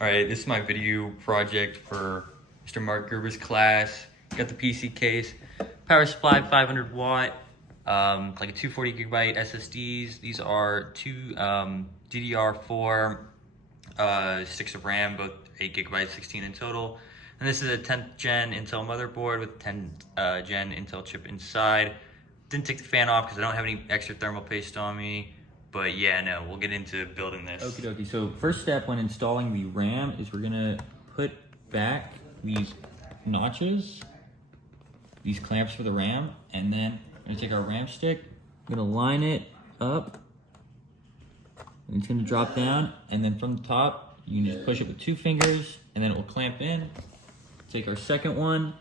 Alright, this is my video project for Mr. Mark Gerber's class. Got the PC case, power supply 500 watt, like a 240 gigabyte SSDs. These are two DDR4 sticks of RAM, both 8 gigabytes, 16 in total. And this is a 10th gen Intel motherboard with 10th gen Intel chip inside. Didn't take the fan off because I don't have any extra thermal paste on me. But yeah, no, we'll get into building this. Okie dokie. So first step when installing the RAM is we're gonna put back these notches, these clamps for the RAM, and then we're gonna take our RAM stick, we're gonna line it up, and it's gonna drop down, and then from the top, you can just push it with 2 fingers, and then it will clamp in. Take our second one,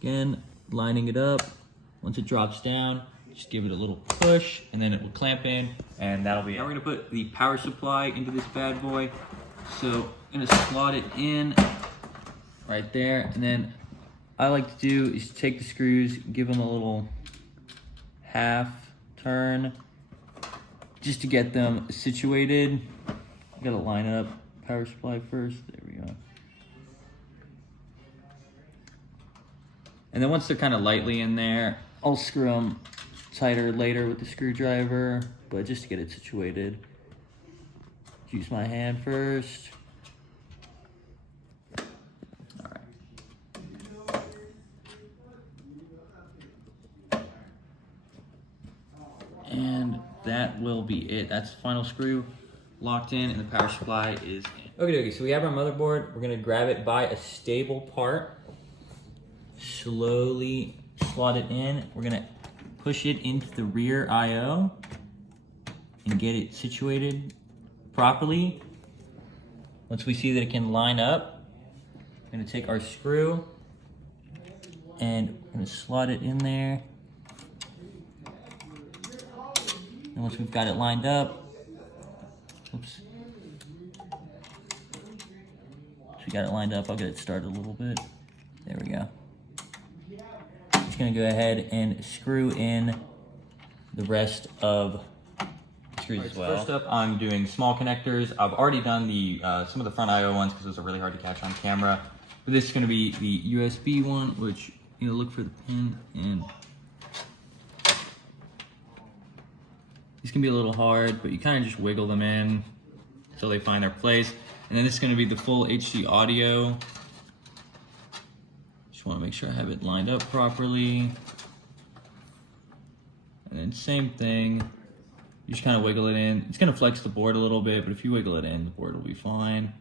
again, lining it up. Once it drops down, just give it a little push, and then it will clamp in, and that'll be it. Now we're gonna put the power supply into this bad boy. So I'm gonna slot it in right there, and then I like to do is take the screws, give them a little half turn, just to get them situated. I gotta line up power supply first, there we go. And then once they're kind of lightly in there, I'll screw them tighter later with the screwdriver, but just to get it situated, use my hand first. All right. And that will be it. That's the final screw locked in, and the power supply is in. Okay, so we have our motherboard. We're gonna grab it by a stable part, slowly slot it in. We're gonna push it into the rear I/O and get it situated properly. Once we see that it can line up, we're gonna take our screw and we're gonna slot it in there. And once we've got it lined up, oops. Once we got it lined up, I'll get it started a little bit. There we go. Gonna go ahead and screw in the rest of the screws as well. First up, I'm doing small connectors. I've already done the some of the front I/O ones because those are really hard to catch on camera. But this is gonna be the USB one, which look for the pin, and these can be a little hard, but you kind of just wiggle them in until they find their place. And then this is gonna be the full HD audio. Just want to make sure I have it lined up properly. And then same thing, you just kind of wiggle it in. It's going to flex the board a little bit, but if you wiggle it in, the board will be fine.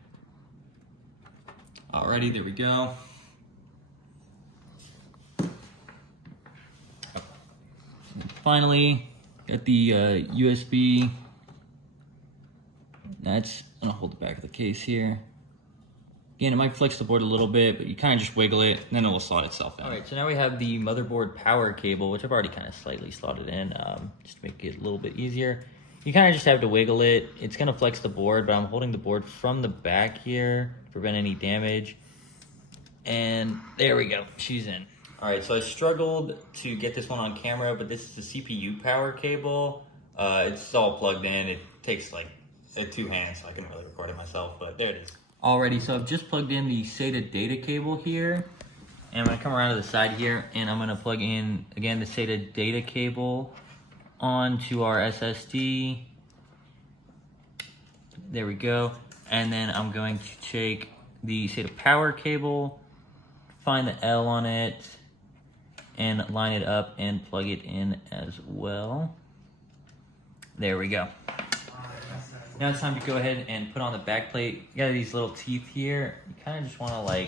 Alrighty, there we go. And finally, got the USB. That's going to hold the back of the case here. Again, it might flex the board a little bit, but you kind of just wiggle it, and then it will slot itself in. All right, so now we have the motherboard power cable, which I've already kind of slightly slotted in, just to make it a little bit easier. You kind of just have to wiggle it. It's gonna flex the board, but I'm holding the board from the back here to prevent any damage. And there we go, she's in. All right, so I struggled to get this one on camera, but this is the CPU power cable. It's all plugged in. It takes like 2 hands, so I couldn't really record it myself, but there it is. Alrighty, so I've just plugged in the SATA data cable here, and I'm gonna come around to the side here, and I'm gonna plug in, again, the SATA data cable onto our SSD. There we go. And then I'm going to take the SATA power cable, find the L on it, and line it up and plug it in as well. There we go. Now it's time to go ahead and put on the back plate. You got these little teeth here. You kind of just want to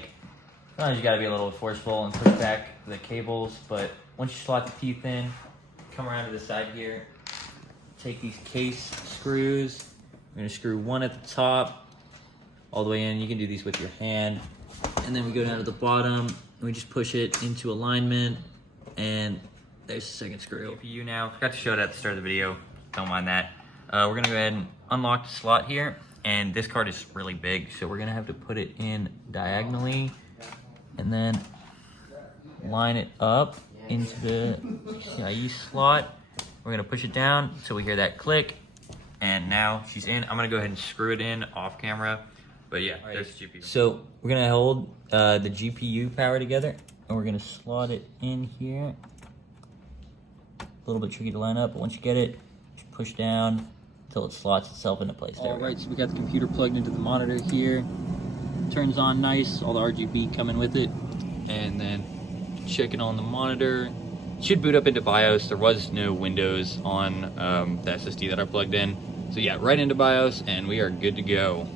sometimes you got to be a little forceful and push back the cables, but once you slot the teeth in, come around to the side here, take these case screws. I'm going to screw one at the top, all the way in. You can do these with your hand. And then we go down to the bottom, and we just push it into alignment, and there's the second screw. CPU now. Forgot to show it at the start of the video. Don't mind that. We're gonna go ahead and unlock the slot here, and this card is really big, so we're gonna have to put it in diagonally and then line it up into the CIE slot. We're gonna push it down so we hear that click, and now she's in. I'm gonna go ahead and screw it in off camera. But yeah, there's the GPU. So we're gonna hold the GPU power together, and we're gonna slot it in here. A little bit tricky to line up, but once you get it, just push down until it slots itself into place. All right, so we got the computer plugged into the monitor here. Turns on nice, all the RGB coming with it. And then checking on the monitor. Should boot up into BIOS. There was no Windows on the SSD that I plugged in. So yeah, right into BIOS, and we are good to go.